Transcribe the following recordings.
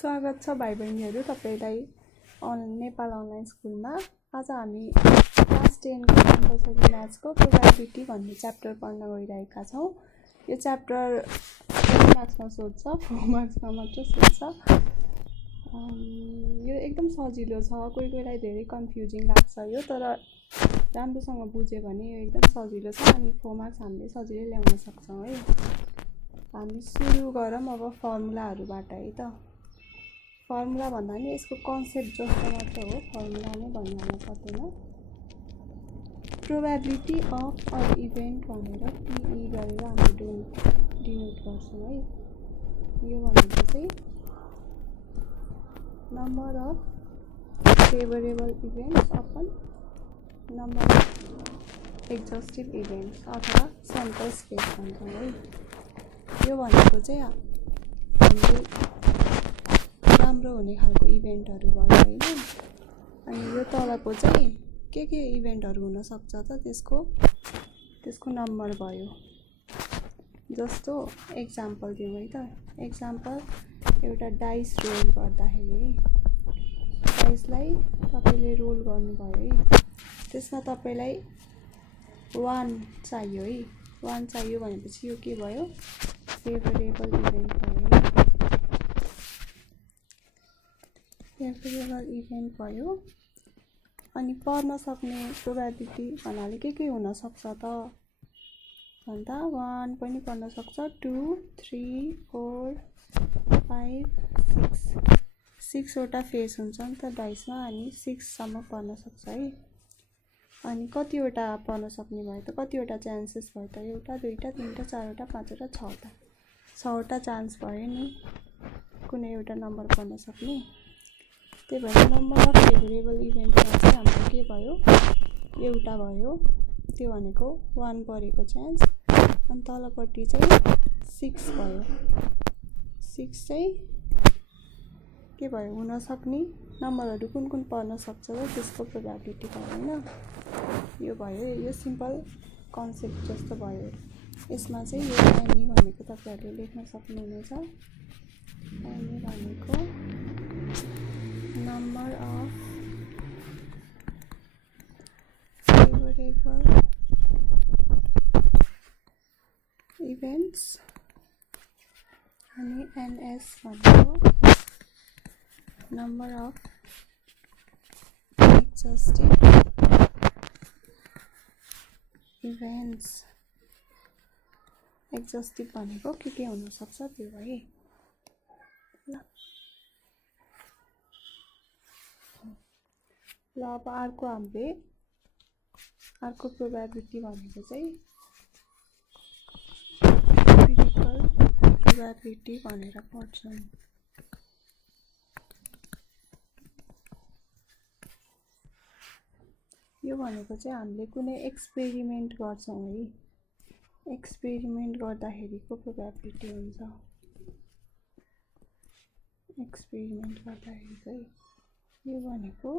स्वागत छ भाइ बहिनीहरु तपाईलाई नेपाल अनलाइन स्कुलमा। आज हामी क्लास 10 को कम्पलसरी म्याथ्सको प्रोबेबिलिटी भन्ने च्याप्टर पढ्न गइरहेका छौं। यो च्याप्टर 4 मार्क्समा सोध्छ, 4 मार्क्समा मात्र सोध्छ। यो एकदम सजिलो छ, कोहीलाई धेरै कन्फ्युजिङ लाग्छ यो, तर राम्रोसँग बुझ्यो भने यो एकदम सजिलो छ अनि 4 मार्क्स हामीले सजिलै ल्याउन सक्छौं है। हामी सुरु गरौँ अब फर्मुलाहरुबाट है त। फर्मुला भन्दा नि यसको कन्सेप्ट जस्तो मात्र हो, फर्मुला नै भन्नु पर्दैन। प्रोबेबिलिटी अफ अ इभेन्ट भनेर पी गरेर हामीले डिनोट गर्छौं है। यो भनेको चाहिँ number of favourable events upon number of exhaustive events अथवा सैम्पल स्पेस भन्छौं है। यो भनेको चाहिँ हामीले राम्रो हुने खालको इभेन्टहरु भयो हैन। अनि यो तलको चाहिँ के इभेन्टहरु हुन सक्छ त त्यसको नम्बर भयो। जस्तो एक्जाम्पल दिउँ है त। एक्जाम्पल एउटा डाइस रोल गर्दाखेरि डाइसलाई तपाईले रोल गर्नुभयो है। त्यसमा तपाईलाई 1 चाहियो है। 1 चाहियो भनेपछि यो के भयो? फेभरेबल इभेन्ट भयो। फेभरेबल इभेन्ट भयो। अनि पर्न सक्ने प्रोबेबिलिटी भन्नाले के हुन सक्छ त भन्दा 1 पनि पर्न सक्छ, 2 3 4 5 6 वटा फेस हुन्छ नि त डाइसमा अनि 6 सम्म पर्न सक्छ है। अनि कतिवटा पर्न सक्ने भयो त, कतिवटा चान्सेस भयो त? एउटा, दुईटा, तीनटा, चारवटा, पाँचवटा, छवटा। 6वटा चान्स भयो नि कुनै एउटा नम्बर पर्न सक्ने। त्यही भएर नम्बर अफ फेभरेबल इभेन्टमा चाहिँ हाम्रो के भयो? एउटा भयो। त्यो भनेको 1 परेको चान्स। अनि तलपट्टि चाहिँ 6 भयो। 6 चाहिँ के भयो? हुन सक्ने नम्बरहरु कुन पर्न सक्छ र त्यसको प्रोबेबिलिटी भयो हैन। यो भयो, यो सिम्पल कन्सेप्ट जस्तो भयो। यसमा चाहिँ यो एनी भनेको तपाईहरुले लेख्न सक्नुहुनेछ। एनी भनेको नम्बर अफ फेभरेबल इभेन्ट्स अनि एनएस भनेको number of exhaustive events. Exhaustive भनेको के हुन सक्छ त्यो है। ल अब अर्को प्रोबेबिलिटी भनेको चाहिँ एम्पिरिकल प्रोबेबिलिटी भनेर पढ्छौं। यो भनेको चाहिँ हामीले कुनै एक्सपेरिमेन्ट गर्छौं है। एक्सपेरिमेन्ट गर्दाखेरिको प्रोबेबिलिटी हुन्छ। एक्सपेरिमेन्ट गर्दाखेरि चाहिँ यो भनेको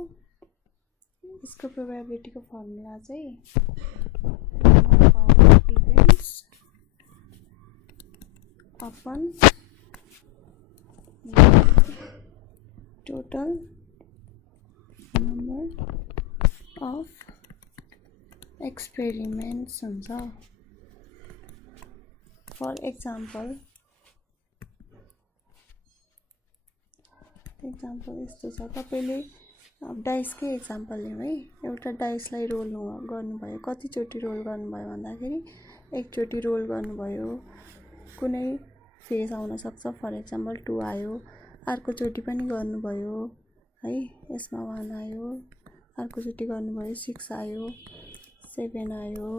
यसको प्रोबेबिलिटीको फर्मुला चाहिँ number of events upon total number of experiments हुन्छ। फर एक्जाम्पल यस्तो छ। तपाईले अब डाइसकै एक्जाम्पल लिउँ है। एउटा डाइसलाई रोल गर्नुभयो। कतिचोटी रोल गर्नुभयो भन्दाखेरि एकचोटी रोल गर्नुभयो। कुनै फेस आउन सक्छ, फर एक्जाम्पल 2 आयो। अर्को चोटी पनि गर्नुभयो है, यसमा 1 आयो। अर्को चोटी गर्नुभयो 6 आयो, 7 आयो,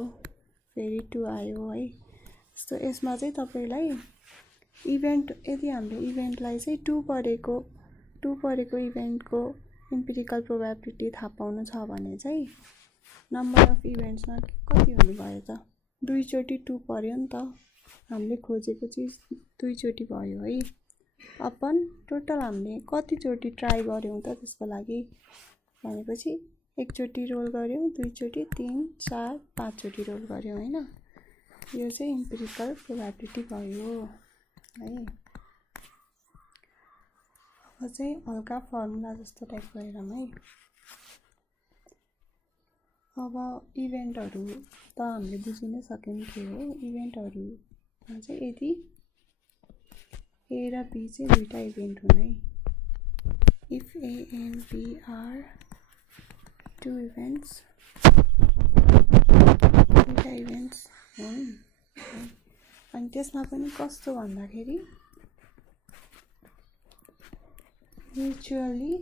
फेरि 2 आयो है। सो यसमा चाहिँ तपाईलाई इभेन्ट, यदि हामीले इभेन्टलाई चाहिँ 2 परेको इभेन्टको एम्पिरिकल प्रोबेबिलिटी थाहा पाउनु छ भने चाहिँ नम्बर अफ इभेन्ट्समा कति हुने भयो त? 2 चोटी 2 पर्यो नि त। हामीले खोजेको चीज 2 चोटी भयो है। अपन टोटल हामीले कति चोटी ट्राई गर्यौं त त्यसको लागि भनेपछि एक चोटी रोल गर्यौं, 2 चोटी, 3 4 5 चोटी रोल गर्यौं हैन। यो चाहिँ एम्पिरिकल प्रोबेबिलिटी भयो है। चाहिँ हल्का फर्मुला जस्तो टाइपको हेरौँ है। अब इभेन्टहरु त हामीले बुझि नै सक्यौं के हो। इभेन्टहरुमा चाहिँ यदि A र B चाहिँ दुईटा इभेन्ट हुन् है। If A and B are two events, दुईटा इभेन्ट्स हुन् अनि त्यसमा पनि कस्तो भन्दाखेरि mutually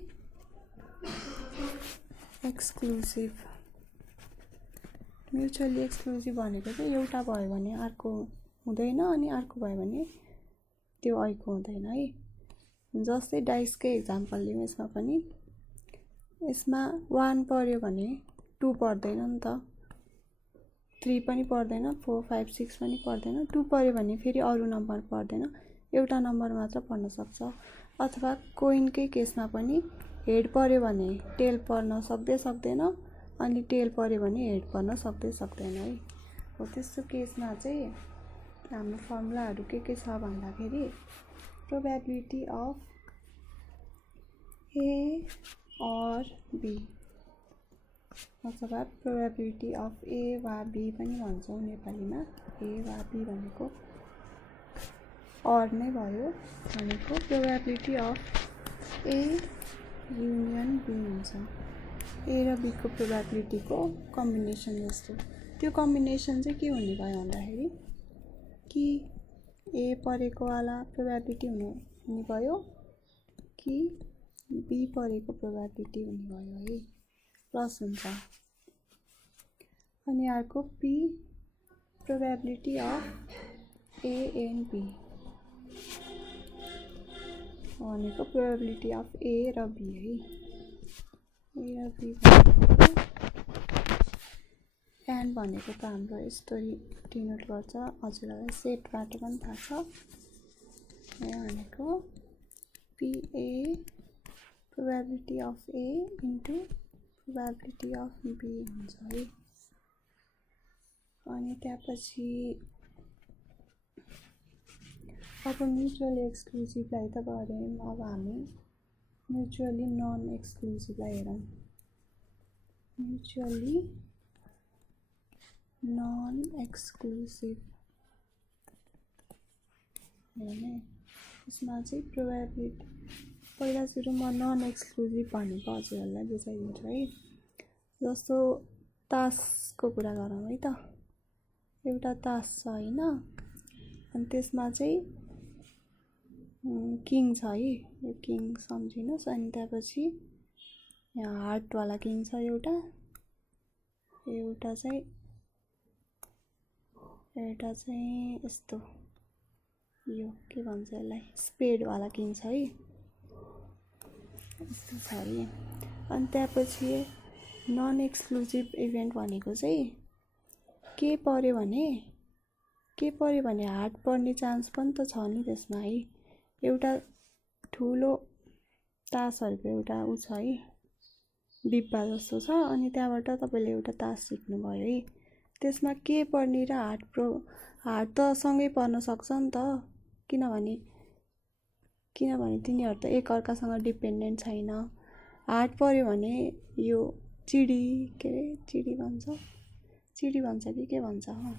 exclusive भनेको चाहिँ एउटा भयो भने अर्को हुँदैन अनि अर्को भयो भने त्यो अर्को हुँदैन है। जस्तै डाइसकै एक्जाम्पल लिउँ। यसमा पनि यसमा 1 पर्यो भने 2 पर्दैन नि त, 3 पनि पर्दैन, 4 5 6 पनि पर्दैन। 2 पर्यो भने फेरि अरु नम्बर पर्दैन, एउटा नम्बर मात्र पर्न सक्छ। अथवा कोइनकै केसमा पनि हेड पर्यो भने टेल पर्न सक्दैन अनि टेल पर्यो भने हेड पर्न सक्दैन है। हो त्यस्तो केसमा चाहिँ हाम्रो फर्मुलाहरु के छ भन्दाखेरि probability of A or B अथवा प्रोबेबिलिटी अफ A वा B पनि भन्छौं नेपालीमा। A वा B भनेको और नै भयो। भनेको probability of A union B हुन्छ। A र B को प्रोबेबिलिटी को कम्बिनेसन जस्तो। त्यो कम्बिनेसन चाहिँ के हुने भयो भन्दाखेरि कि A परेको वाला प्रोबेबिलिटी हुने भयो कि B परेको प्रोबेबिलिटी हुने भयो है। प्लस हुन्छ। अनि अर्को P probability of A and B भनेको प्रोबेबिलिटी अफ A र B है। A र B एन्ड भनेको त हाम्रो स्टोरी डिनोट गर्छ। हजुरहरुलाई सेटबाट पनि थाहा छ। यहाँ भनेको PA probability of A into probability of B हुन्छ है। अनि त्यसपछि अब म्युचुअली एक्सक्लुसिभलाई त गऱ्यौं। अब हामी म्युचुअली नन एक्सक्लुसिभलाई हेरौं। म्युचुअली नन एक्सक्लुसिभ भने यसमा चाहिँ प्रोबेबिलिटी पहिला सुरु म नन एक्सक्लुसिभ भनेको हजुरहरुलाई बुझाइदिन्छु है। जस्तो तासको कुरा गरौँ है त। एउटा तास छ हैन, अनि त्यसमा चाहिँ किङ छ है। यो किङ सम्झिनुस्। अनि त्यसपछि यहाँ हार्ट वाला किङ छ एउटा चाहिँ यस्तो यो के भन्छ यसलाई स्पेड वाला किङ छ है। यस्तो छ है। अनि त्यसपछि नन एक्सक्लुसिभ इभेन्ट भनेको चाहिँ के पर्यो भने हार्ट पर्ने चान्स पनि त छ नि त्यसमा है। एउटा ठुलो तासहरुको एउटा उ छ है, डिब्बा जस्तो छ। अनि त्यहाँबाट तपाईले एउटा तास सिक्नु भयो है। त्यसमा के पर्ने र हार्ट त सँगै पर्न सक्छ नि त, किनभने तिनीहरु त एक अर्कासँग डिपेन्डेन्ट छैन। हार्ट पर्यो भने यो चिडी भन्छ कि के भन्छ हो,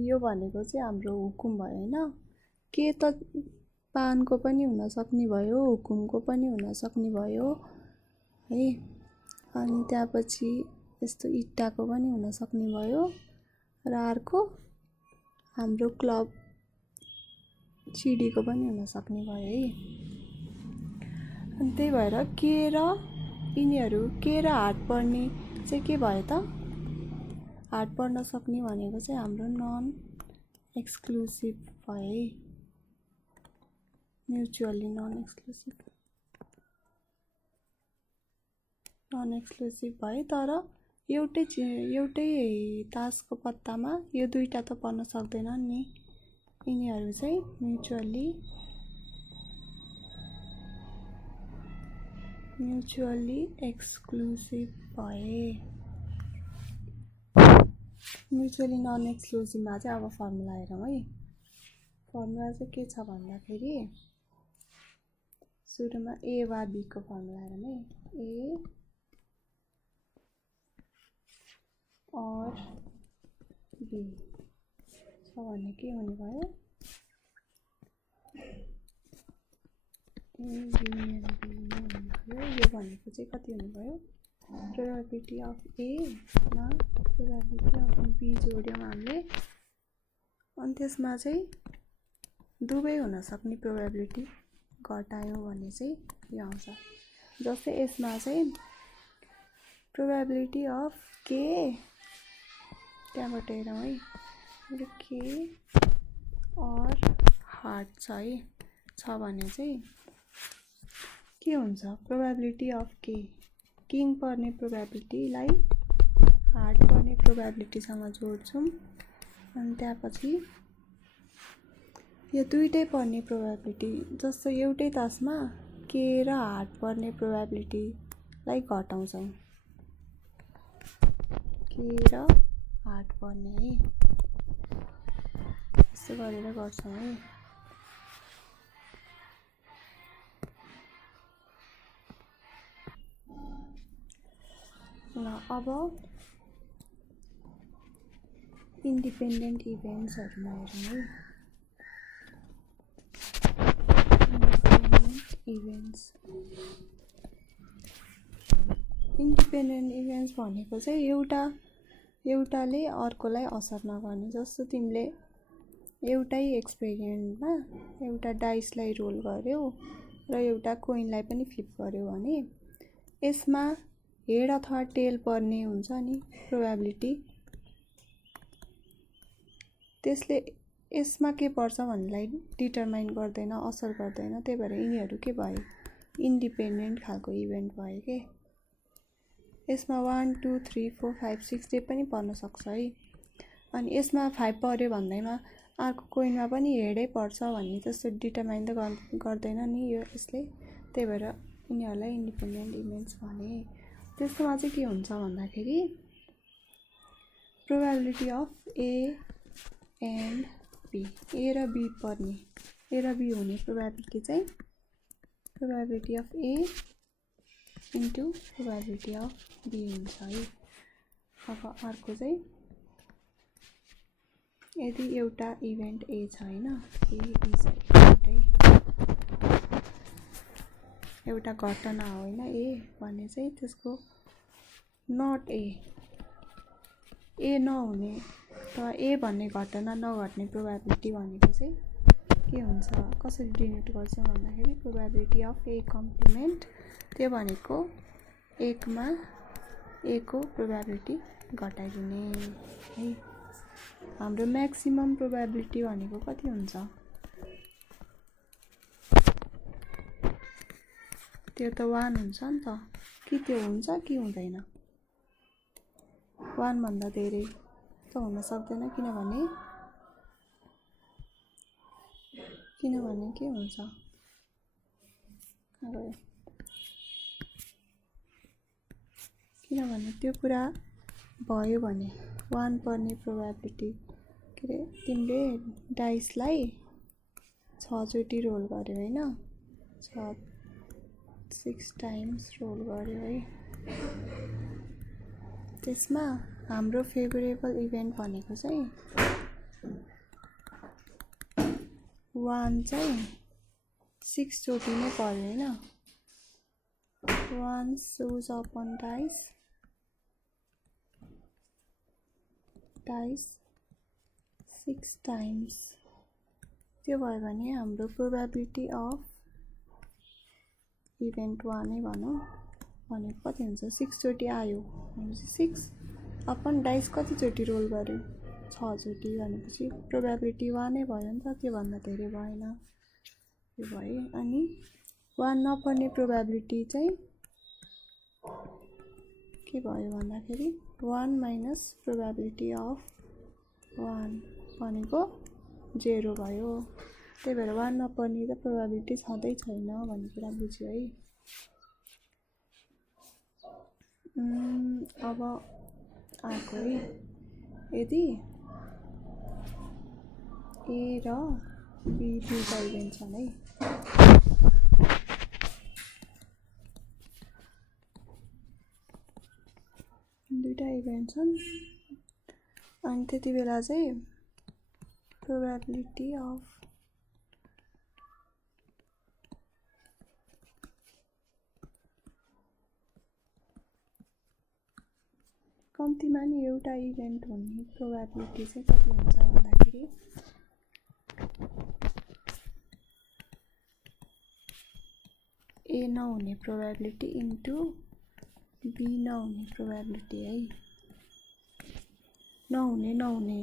यो भनेको चाहिँ हाम्रो हुकुम भयो हैन। के त पानको पनि हुन सक्ने भयो, हुकुमको पनि हुन सक्ने भयो है। अनि त्यसपछि यस्तो इट्टाको पनि हुन सक्ने भयो र अर्को हाम्रो क्लब चिडीको पनि हुन सक्ने भयो है। अनि त्यही भएर के र हार्ट पर्ने चाहिँ के भयो त, हार्ट पर्न सक्ने भनेको चाहिँ हाम्रो नन एक्सक्लुसिभ भयो है। म्युचुअली नन एक्सक्लुसिभ भयो। तर एउटै तासको पत्तामा यो दुईटा त पर्न सक्दैनन् नि। यिनीहरु चाहिँ म्युचुअली एक्सक्लुसिभ भए। म्युचुअली नन एक्सक्लुसिभमा चाहिँ अब फर्मुला हेरौँ है। फर्मुला चाहिँ के छ भन्दाखेरि सुरुमा ए वा बी को फर्मुला हेरौँ है। ए और बी छ भने के हुने भयो? ए युनियन बी हुने भयो। यो भनेको चाहिँ कति हुने भयो? प्रोबेबिलिटी अफ ए मा प्रोबेबिलिटी अफ बी जोड्यौँ हामीले, अनि त्यसमा चाहिँ दुवै हुन सक्ने प्रोबेबिलिटी घटायौँ भने चाहिँ यो आउँछ। जस्तै यसमा चाहिँ प्रोबेबिलिटी अफ के, त्यहाँबाट हेरौँ है, के और हार्ट छ है, छ भने चाहिँ के हुन्छ? प्रोबेबिलिटी अफ के, किङ पर्ने प्रोबेबिलिटीलाई हार्ट पर्ने प्रोबेबिलिटीसँग जोड्छौँ, अनि त्यसपछि यो दुईटै पर्ने प्रोबेबिलिटी, जस्तो एउटै तासमा के र हार्ट पर्ने प्रोबेबिलिटीलाई घटाउँछौँ, के र हार्ट पर्ने है, यस्तो गरेर गर्छौँ है। ल अब इन्डिपेन्डेन्ट इभेन्ट्सहरुमा हेरौँ है। इन्डिपेन्डेन्ट इभेन्ट्स भनेको चाहिँ एउटाले अर्कोलाई असर नगर्ने। जस्तो तिमीले एउटै एक्सपेरिमेन्टमा एउटा डाइसलाई रोल गर्यौ र एउटा कोइनलाई पनि फ्लिप गर्यौ भने यसमा हेड अथवा टेल पर्ने हुन्छ नि प्रोबेबिलिटी, त्यसले यसमा के पर्छ भन्नेलाई डिटरमाइन गर्दैन, असर गर्दैन। त्यही भएर यिनीहरू के भयो? इन्डिपेन्डेन्ट खालको इभेन्ट भयो के। यसमा 1 2 3 4 5 6 जे पनि पर्न सक्छ है। अनि यसमा 5 पर्यो भन्दैमा अर्को कोइनमा पनि हेडै पर्छ भन्ने जस्तो डिटरमाइन त गर्दैन नि यो यसले। त्यही भएर यिनीहरूलाई इन्डिपेन्डेन्ट इभेन्ट्स भने। त्यस्तोमा चाहिँ के हुन्छ भन्दाखेरि probability of A and B, A र बी पर्ने, ए र बी हुने प्रोबेबिलिटी चाहिँ probability of A into probability of B हुन्छ है। अब अर्को चाहिँ यदि एउटा इभेन्ट ए छ हैन, ए इज इभेन्ट है, एउटा घटना हो हैन ए भने चाहिँ त्यसको नट ए नहुने अथवा ए भन्ने घटना नघट्ने प्रोबेबिलिटी भनेको चाहिँ के हुन्छ? कसरी डिनोट गर्छौँ भन्दाखेरि प्रोबेबिलिटी अफ ए कम्प्लिमेन्ट, त्यो भनेको 1 मा ए को प्रोबेबिलिटी घटाइदिने है। हाम्रो म्याक्सिमम प्रोबेबिलिटी भनेको कति हुन्छ? त्यो त 1 हुन्छ नि त। कि त्यो हुन्छ कि हुँदैन? 1 भन्दा धेरै त हुन सक्दैन, किनभने के हुन्छ? किनभने त्यो कुरा भयो भने 1 पर्ने प्रोबेबिलिटी, के अरे तिमीले डाइसलाई 6 चोटि रोल गर्यो हैन, 6 टाइम्स रोल गर्यो है। त्यसमा हाम्रो फेभरेबल इभेन्ट भनेको चाहिँ 1 चाहिँ 6 चोटि नै पर्यो हैन। 1 shows up on dice 6 times, त्यो भयो भने हाम्रो प्रोबेबिलिटी अफ इभेन्ट 1 नै भनौँ भनेको कति हुन्छ? 6 चोटि आयो भनेपछि 6 अपन डाइस कति चोटि रोल गर्यो? 6 चोटि भनेपछि प्रोबेबिलिटी 1 नै भयो नि त, त्यो भन्दा धेरै भएन। यो भयो। अनि 1 नपर्ने प्रोबेबिलिटी चाहिँ के भयो भन्दाखेरि 1 माइनस प्रोबेबिलिटी अफ 1 भनेको 0 भयो। त्यही भएर 1 नपर्ने त प्रोबेबिलिटी छँदै छैन भन्ने कुरा बुझ्यो है। अब आएको है यदि ए र बी दुईटा इभेन्ट छन् है, अनि त्यति बेला चाहिँ प्रोबेबिलिटी अफ कम्तीमा नि एउटा इभेन्ट हुने प्रोबेबिलिटी चाहिँ कति हुन्छ भन्दाखेरि ए नहुने प्रोबेबिलिटी इन्टु बी नहुने प्रोबेबिलिटी है। नहुने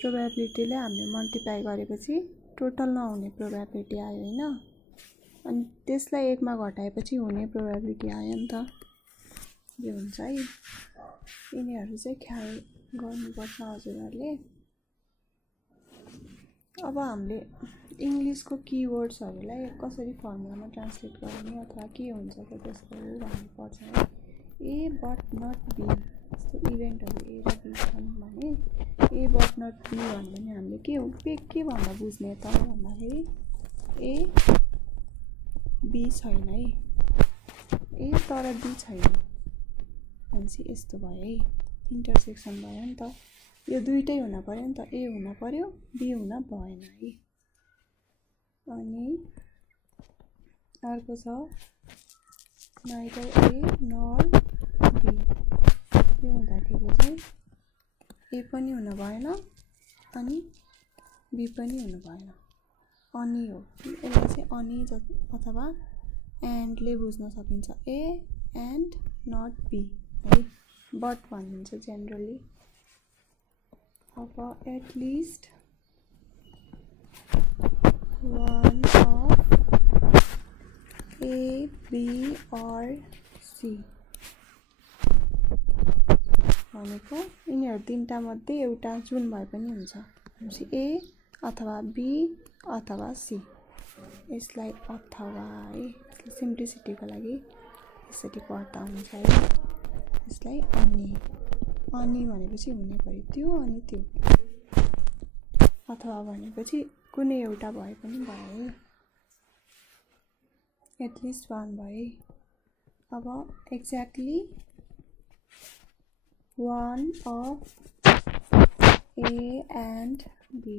प्रोबेबिलिटीले हामीले मल्टिप्लाई गरेपछि टोटल नहुने प्रोबेबिलिटी आयो हैन, अनि त्यसलाई एकमा घटाएपछि हुने प्रोबेबिलिटी आयो नि त। यो हुन्छ है, यिनीहरू चाहिँ ख्याल गर्नुपर्छ हजुरहरूले। अब हामीले इंग्लिशको कीवर्ड्सहरूलाई कसरी फर्मुलामा ट्रान्सलेट गर्ने अथवा के हुन्छ त त्यसको भन्नुपर्छ है। ए बट नट बी जस्तो इभेन्टहरू ए र बी छन् भने ए बट नट बी भन्यो भने हामीले के भन्दा बुझ्ने त भन्दाखेरि ए बी छैन है, ए तर बी छैन भनेपछि यस्तो भयो है, इन्टरसेक्सन भयो नि त। यो दुईटै हुन पर्यो नि त, ए हुन पर्यो बी हुन भएन है। अनि अर्को छ नाइदर ए नर बी, यो हुँदाखेरि चाहिँ ए पनि हुन भएन अनि बी पनि हुन भएन, अनि हो। यसलाई चाहिँ अनि अथवा एन्डले बुझ्न सकिन्छ, ए एन्ड नट बी है, बट भनिन्छ जेनरली। अब at least one of A, B or C भनेको यिनीहरू तीनटा मध्ये एउटा जुन भए पनि हुन्छ, भनेपछि ए अथवा बी अथवा सी। यसलाई अथवा है, सिम्प्लिसिटीको लागि यसरी पढ्दा हुन्छ है। यसलाई अनि भनेपछि हुने पर्यो त्यो अनि त्यो, अथवा भनेपछि कुनै एउटा भए पनि भयो, एटलिस्ट वान भए। अब exactly one of A and B,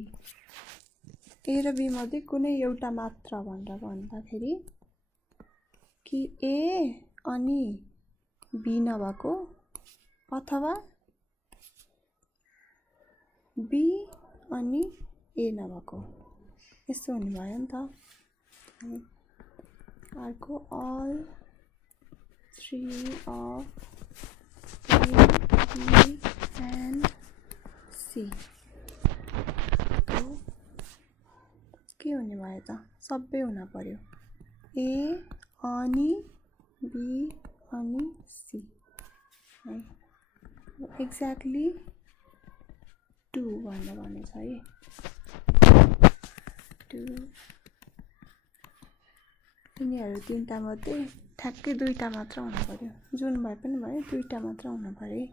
A र बी मध्ये कुनै एउटा मात्र भनेर भन्दाखेरि कि ए अनि बी नभएको अथवा बी अनि ए नभएको, यस्तो हुने भयो नि त। अर्को all three of A B and C, के हुने भयो त, सबै हुन पर्यो, ए अनि बी अनि सी है। एक्ज्याक्टली 2 भनेर भनेछ है, 2 यिनीहरू तीनटा मध्ये ठ्याक्कै दुईटा मात्र हुन पर्यो, जुन भए पनि भयो दुईटा मात्र हुन पर्यो।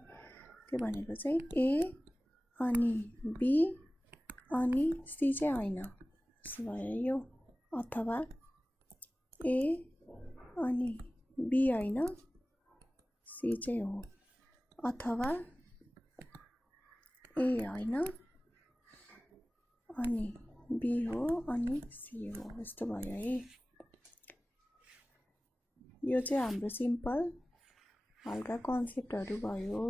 त्यो भनेको चाहिँ ए अनि बी अनि सी चाहिँ होइन, यसो भयो यो, अथवा ए अनि बी होइन सी चाहिँ हो, अथवा ए होइन अनि बी हो अनि सी हो, यस्तो भयो है। यो चाहिँ हाम्रो सिम्पल हल्का कन्सेप्टहरू भयो।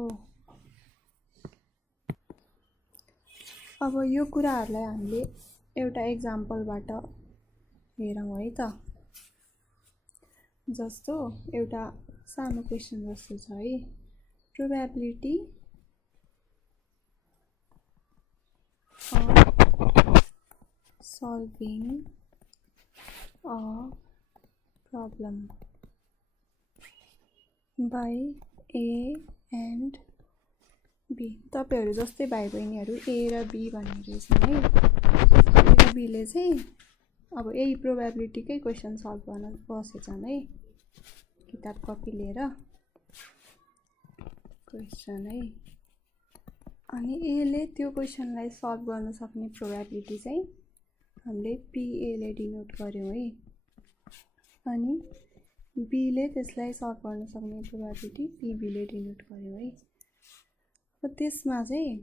अब यो कुराहरूलाई हामीले एउटा एक्जाम्पलबाट हेरौँ है त। जस्तो एउटा सानो क्वेसन जस्तो छ है, probability of solving a problem by A and B. तपाईहरु जस्तै भाइ बहिनीहरु ए र बी भन्ने रहेछन् है। ए र बीले चाहिँ अब यही प्रोबेबिलिटीकै क्वेशन सल्भ गर्न बसेछन् है, किताब कपी लिएर। क्वेशन है, अनि ए ले त्यो क्वेशनलाई सल्भ गर्न सक्ने प्रोबेबिलिटी चाहिँ हामीले PA ले डिनोट गर्यौं है। अनि B ले त्यसलाई सल्भ गर्न सक्ने प्रोबेबिलिटी PB ले डिनोट गर्यौं है। अब त्यसमा चाहिँ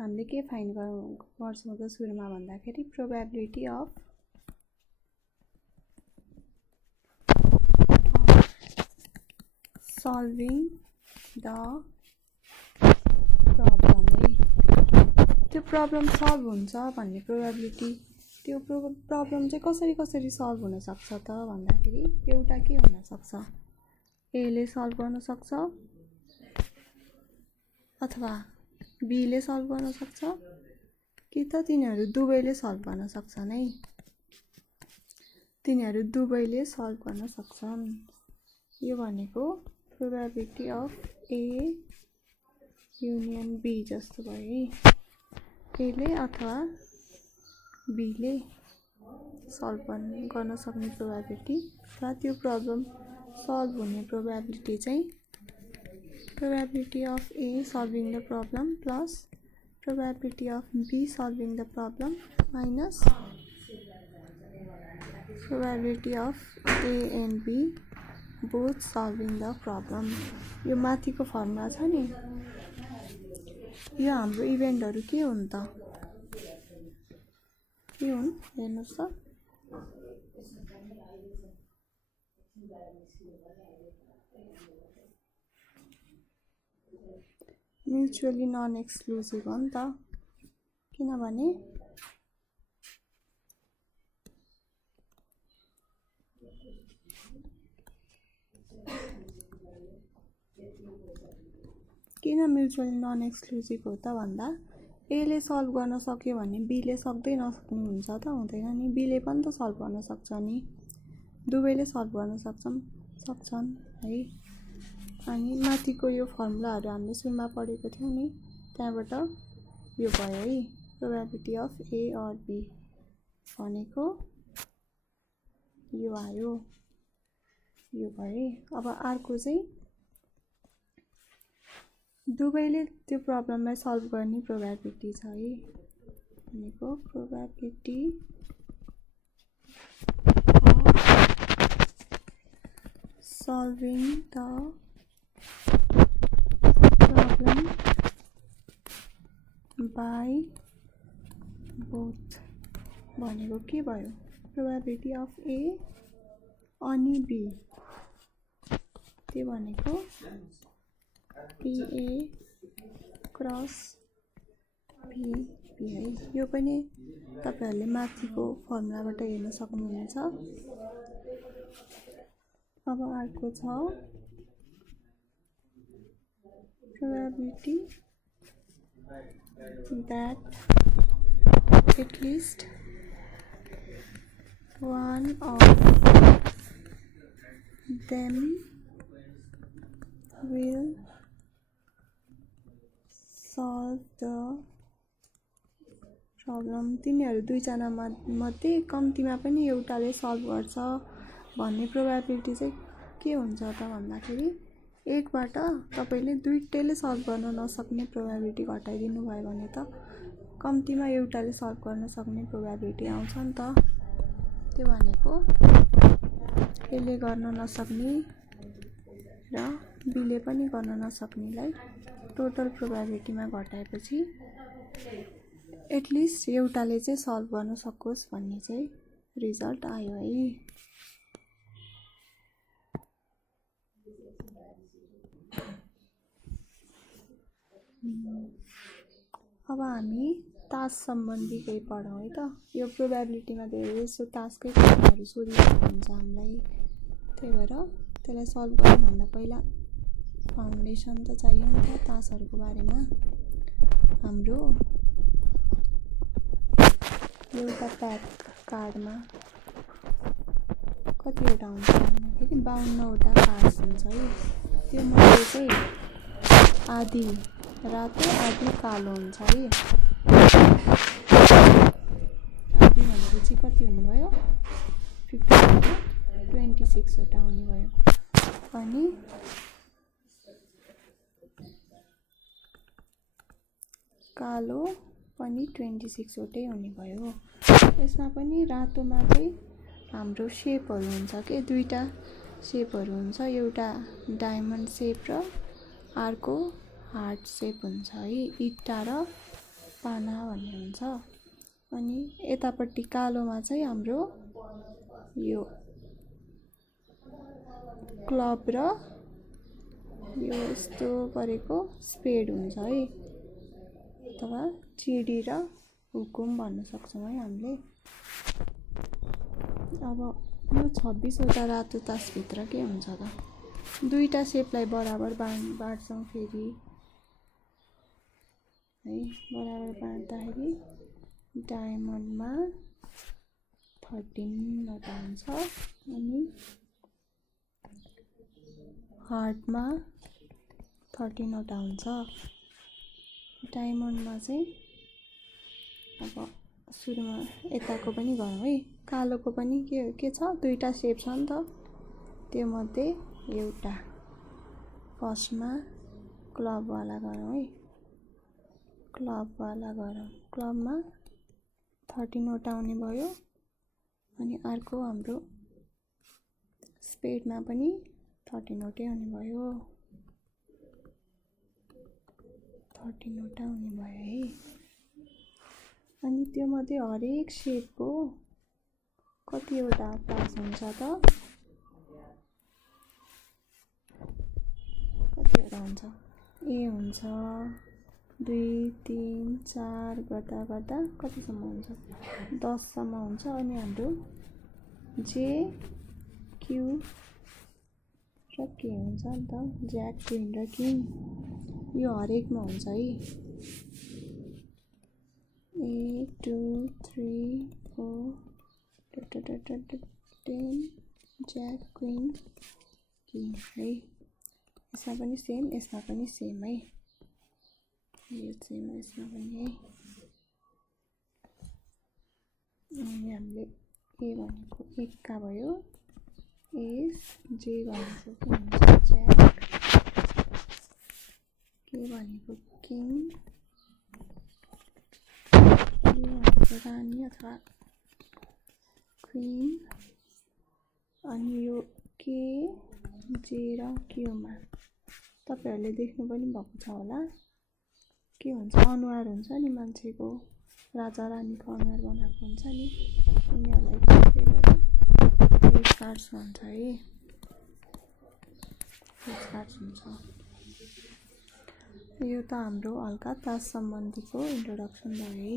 हामीले के फाइन्ड गर्छौं त सुरुमा भन्दाखेरि probability of solving the problem है। त्यो प्रब्लम सल्भ हुन्छ भन्ने प्रोबेबिलिटी, त्यो प्रब्लम चाहिँ कसरी सल्भ हुन सक्छ त भन्दाखेरि एउटा के हुन सक्छ, ए ले सल्भ गर्न सक्छ अथवा बी ले सल्भ गर्न सक्छ कि त तिनीहरू दुवैले सल्भ गर्न सक्छन् है। तिनीहरू दुवैले सल्भ गर्न सक्छन्। यो भनेको probability of A union B जस्तो भयो है। ए ले अथवा बी ले सल्भ गर्न सक्ने प्रोबेबिलिटी र त्यो प्रब्लम सल्भ हुने प्रोबेबिलिटी चाहिँ probability of A solving the problem plus probability of B solving the problem minus probability of A and B both solving the problem. यो माथिको फर्मुला छ नि, यो हाम्रो इभेन्टहरु के हुन् त, के हुन् हेर्नुस् त। म्युचुअली नन एक्सक्लुसिभ हो नि त, किनभने किन म्युचुअली नन एक्सक्लुसिभ हो त भन्दा ए ले सल्भ गर्न सक्यो भने बी ले सक्दै नसक्ने हुन्छ त, हुँदैन नि। बी ले पनि त सल्भ गर्न सक्छ नि, दुवैले सल्भ गर्न सक्छन् है। अनि माथिको यो फर्मुलाहरु हामीले सुरुमा पढेको थियौं नि, त्यहाँबाट यो भयो है probability of A or B भनेको यो आयो, यो भयो। अब अर्को चाहिँ दुवैले त्यो प्रब्लमलाई सल्भ गर्ने प्रोबेबिलिटी छ है, भनेको probability solving the problem by both भनेको के भयो, प्रोबेबिलिटी अफ ए अनि बी, त्यो भनेको PA क्रस PB है। यो पनि तपाईहरुले माथिको फर्मुलाबाट हेर्न सक्नुहुन्छ। अब अर्को छ probability that at least one of them will solve the problem। तिनीहरू दुईजना मध्ये कम्तीमा पनि एउटाले सल्भ गर्छ भन्ने प्रोबेबिलिटी चाहिँ के हुन्छ त भन्दाखेरि एकबाट तपाईले दुईटैले सल्भ गर्न नसक्ने प्रोबेबिलिटी घटाइदिनु भयो भने त कम्तीमा एउटाले सल्भ गर्न सक्ने प्रोबेबिलिटी आउँछ नि त। त्यो भनेको एले गर्न नसक्ने र बीले पनि गर्न नसक्नेलाई टोटल प्रोबेबिलिटीमा घटाएपछि एटलिस्ट एउटाले चाहिँ सल्भ गर्न सकोस् भन्ने चाहिँ रिजल्ट आयो है। अब हामी तास सम्बन्धी केही पढौँ है त। यो प्रोबेबिलिटीमा धेरै जसो तासकै कुराहरु सोधिएको हुन्छ हामीलाई, त्यही भएर त्यसलाई सल्भ गर्नुभन्दा पहिला फाउन्डेसन त चाहियो नि त तासहरुको बारेमा। हाम्रो एउटा प्याक कार्डमा कतिवटा हुन्छ भन्दाखेरि 52 वटा कार्ड्स हुन्छ है। त्यो मध्ये चाहिँ आधी रातो आधी कालो हुन्छ है। आधी भनेपछि कति हुने भयो, 26 वटा हुने भयो। अनि कालो पनि 26 वटै हुने भयो। यसमा पनि रातोमा चाहिँ हाम्रो शेपहरू हुन्छ के, दुईटा शेपहरू हुन्छ, एउटा डायमन्ड शेप र अर्को हार्ट शेप हुन्छ है, इट्टा र पाना भन्ने हुन्छ। अनि यतापट्टि कालोमा चाहिँ हाम्रो यो क्लब र यो यस्तो गरेको स्पेड हुन्छ है, अथवा चिडी र हुकुम भन्न सक्छौँ है हामीले। अब यो 26 वटा रातो तासभित्र के हुन्छ त, दुईटा शेपलाई बराबर बाँड्छौँ फेरि है, बराबर बाँड्दाखेरि डायमन्डमा 13 वटा हुन्छ अनि हार्टमा 13 वटा हुन्छ। डायमन्डमा चाहिँ अब सुरुमा यताको पनि गरौँ है, कालोको पनि के छ, दुईटा शेप छ नि त, त्यो मध्ये एउटा फर्स्टमा क्लबवाला गरौँ है, क्लबवाला गरौँ, क्लबमा 13 वटा आउने भयो। अनि अर्को हाम्रो स्पेडमा पनि 13 वटै हुने भयो, 13 वटा हुने भयो है। अनि त्यो मध्ये हरेक शेपको कतिवटा तास हुन्छ त, कतिवटा हुन्छ, ए हुन्छ 2 3 4 गर्दा गर्दा कतिसम्म हुन्छ, 10 सम्म हुन्छ। अनि हाम्रो जे क्यू र के हुन्छ नि त, ज्याक क्वीन र किङ, यो हरेकमा हुन्छ है, 1 2 3 4 10 ज्याक क्वीन किङ है। यसमा पनि सेम, यसमा पनि सेम है, यो सेम यसमा पनि है। अनि हामीले ए भनेको एक्का भयो, एस, जे भनेको के हुन्छ ज्याक, के भनेको किङ, के भनेको रानी अथवा क्वीन। अनि यो के, जे र क्यूमा तपाईहरुले देख्नु पनि भएको छ होला, के हुन्छ, अनुहार हुन्छ नि मान्छेको, राजा रानीको अनुहार बनाएको हुन्छ नि, उनीहरूलाई त्यही भएर फेस कार्ड्स भन्छ है, फेस कार्ड्स हुन्छ। यो त हाम्रो हल्का तास सम्बन्धीको इन्ट्रोडक्सन भयो है।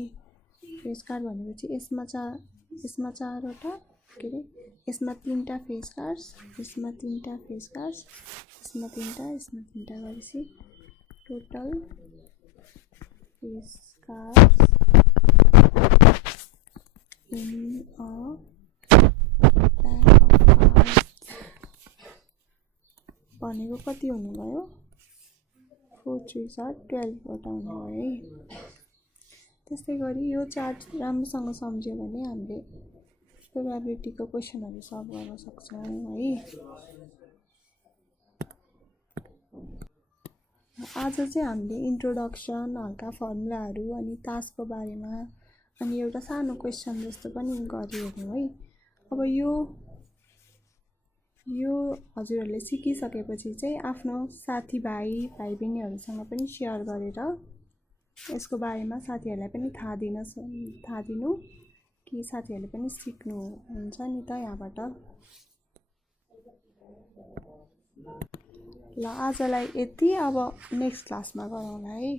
फेस कार्ड भनेपछि यसमा 4वटा के अरे, यसमा 3टा फेस कार्ड्स, यसमा 3टा फेस कार्ड्स, यसमा 3टा, यसमा 3टा गरेपछि total face cards in a pack of cards भनेको कति हुने भयो, 4 3 are 12 वटा हुने भयो है। त्यस्तै गरी यो चार्ट राम्रोसँग सम्झ्यो भने हामीले प्रोबेबिलिटीको क्वेशनहरु सल्भ गर्न सक्छौं है। आज चाहिँ हामीले इन्ट्रोडक्सन, हल्का फर्मुलाहरु अनि तासको बारेमा अनि एउटा सानो क्वेशन जस्तो पनि गरिहेर्यौं है। अब यो हजुरहरुले सिकिसकेपछि चाहिँ आफ्नो साथीभाइ, भाइबहिनीहरुसँग पनि शेयर गरेर यसको बारेमा साथीहरुलाई पनि थाहा दिनु कि साथीहरुले पनि सिक्नु हुन्छ नि त यहाँबाट। ल आजलाई यति, अब नेक्स्ट क्लासमा गरौँला है।